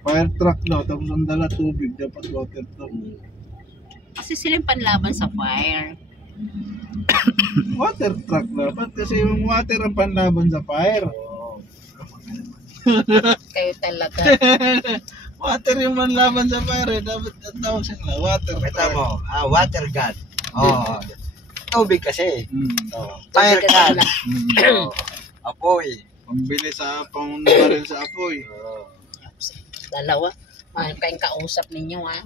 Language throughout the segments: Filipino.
Fire truck daw, tapos ang dala tubig, dapat water truck. Kasi sila yung panlaban sa fire. Water truck dapat kasi yung water ang panlaban sa fire. Kayo talaga. Water yung panlaban sa fire, dapat ang tawag sila, water Kita truck. mo, water gun. Oh, tubig kasi. Oh, fire Tubig ka gun. na. Oh, apoy. Pambili sa pangbaril sa apoy. Oh, Dalawa. Mahal kayong kausap ninyo, ha?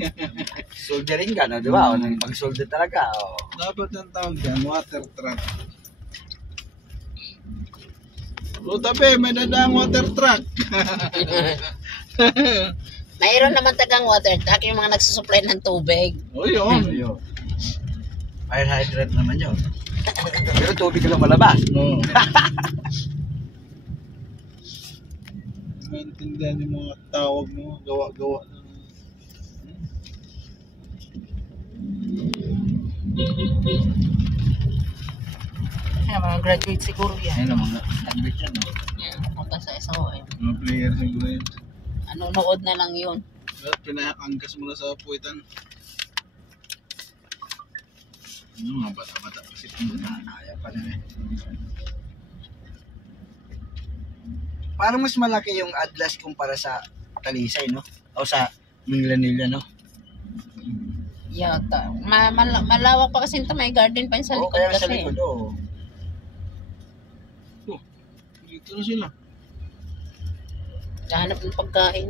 soldering gun, di ba? O, pag-solder talaga. Oh. Dapat ang tawag dyan, water truck. O tabi, may dadaang water truck. Mayroon naman tagang water truck, yung mga nagsusupply ng tubig. O yun. Ayun. Fire hydrant naman yun. Pero tubig lang malabas. Oo. Maintindihan yung mga tawag mo, gawa-gawa. Kaya mga graduate siguro yan. Ayun ang mga admit yan. No? Yan, punta sa SOM. Mga player siguro yun. Ano, nood na lang yun. At pinakangkas mo na sa apuitan. Ano mga bata-bata kasi Kaya pa na eh. Parang mas malaki yung Atlas kumpara sa Talisay, no? O sa Minglanilla, no? Yata. Malawak pa kasi ito, may garden pa yun sa Oo, likod kaya kasi. sa likod, oo. dito na sila. Hanap ng pagkain.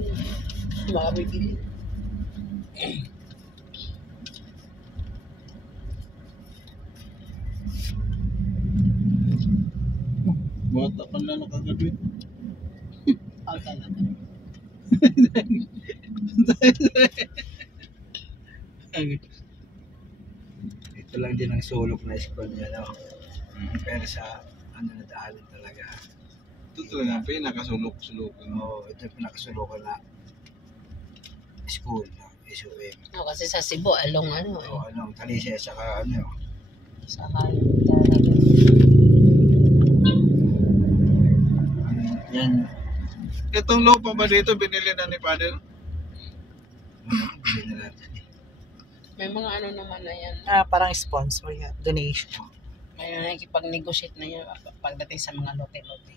Baka bibili. Bata pa na nakagabit. Oh, talaga. Ito lang din ang sulok na school niya, no? Pero sa ano na daanan talaga. Ito talaga, pinakasulok-sulok. Oo, ito yung pinakasulukan na school na SOM. Oh, kasi sa Cebu, along ano eh. O ano, Talisay saka ano. Sa hayop talaga. Yan. Itong lupa ba dito, binili na ni Father? Hindi na natin eh. May mga ano naman na yan. Parang sponsor yan. Donation. May nakikipag-negotiate na yan pagdating sa mga lote-lote.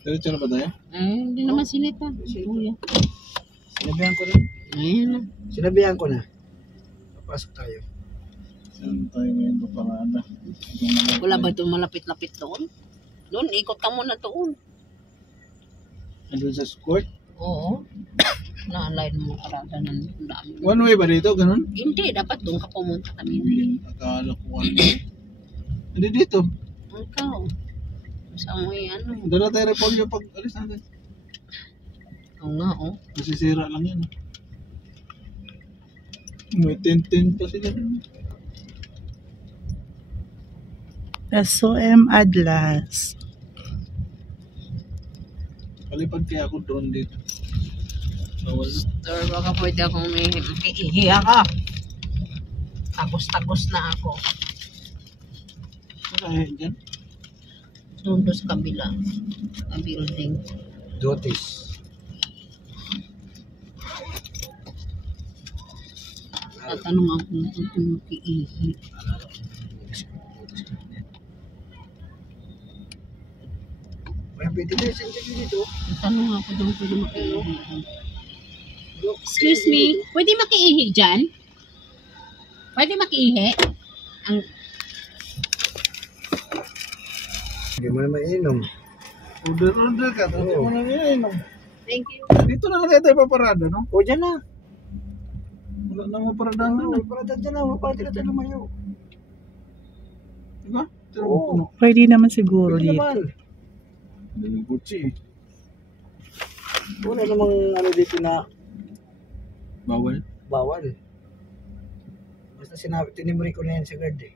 Diretso na ba tayo? Hindi naman sinita. Kuya. Sinabihan ko na. Ayan na. Sinabihan ko na. Papasok tayo. Saan tayo ngayon paparada? Wala ba ito malapit-lapit doon? Doon, ikot ka muna doon. Andun sa court? Oo. Na-align mo parada ng dami. One way ba dito? Ganun? Hindi, dapat doon ka pumunta kanina. Akala ko one way. Hindi dito. Ikaw. Sa mo ano. Dala tayo repolyo pag alis natin. Oo nga, oh. Masisira lang yan. May tent-tent pa sila. SOM Adlas. Palipad kaya ako drone dito. Bawal na. Sir, baka pwede akong may ihiya ka. Tagos-tagos na ako. Kaya dyan. Doon sa kabila. Sa building. Dotis. Tatanong ako kung tumukiihi. May pwede na yung dito. Tatanong ako doon pwede makiihi. Excuse me, pwede makiihi dyan? Pwede makiihi? Ang Hindi mo naman inom. Order ka. Tapos mo na nila. thank you. Dito na lang tayo paparada, no? O, dyan na. Wala na maparadahan na. Para dyan na. Para dyan na lumayo. Diba? Tira Oo. mo puno. Pwede naman siguro Pwede dito. naman. Hindi yung kutsi eh. Wala namang ano dito na Bawal. bawal. Basta sinabi, tinimuri ko na yan sa guard eh.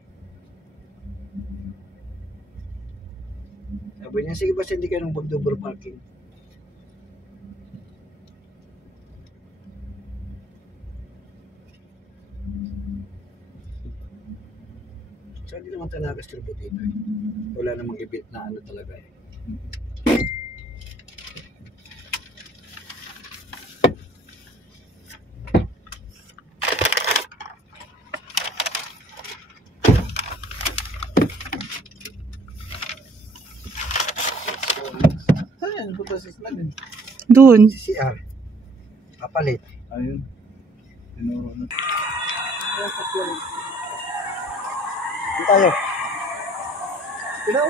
Sabi niya, sige basta hindi ka nung mag-double parking. So, hindi naman talaga distributin eh. Wala namang ibit na ano talaga eh. Saan yan? Punta sa Island eh. Doon. CCR. Kapalit. Ayun. Tinuro na. Dito tayo. Pinaw.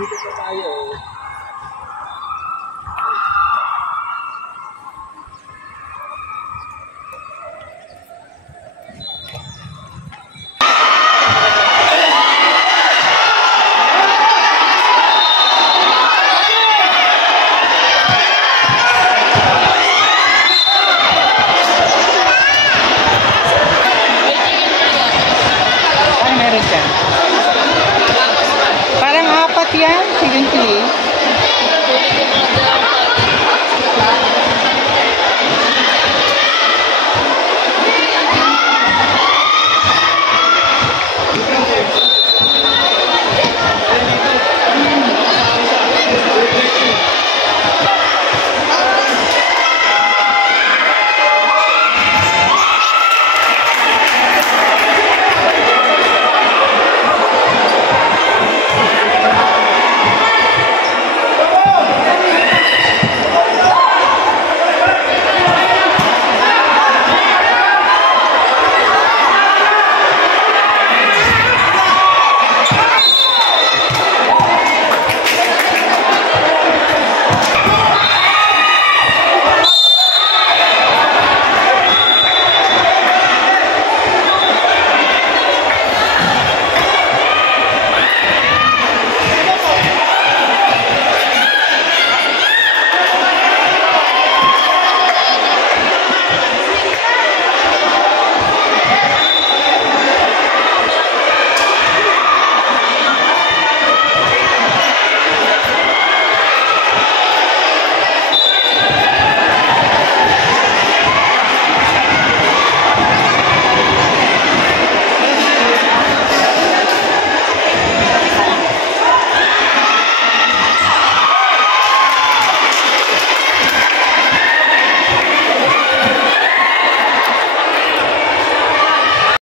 Dito pa tayo. Ay, meron dyan. Parang apat yan. Chicken fillet.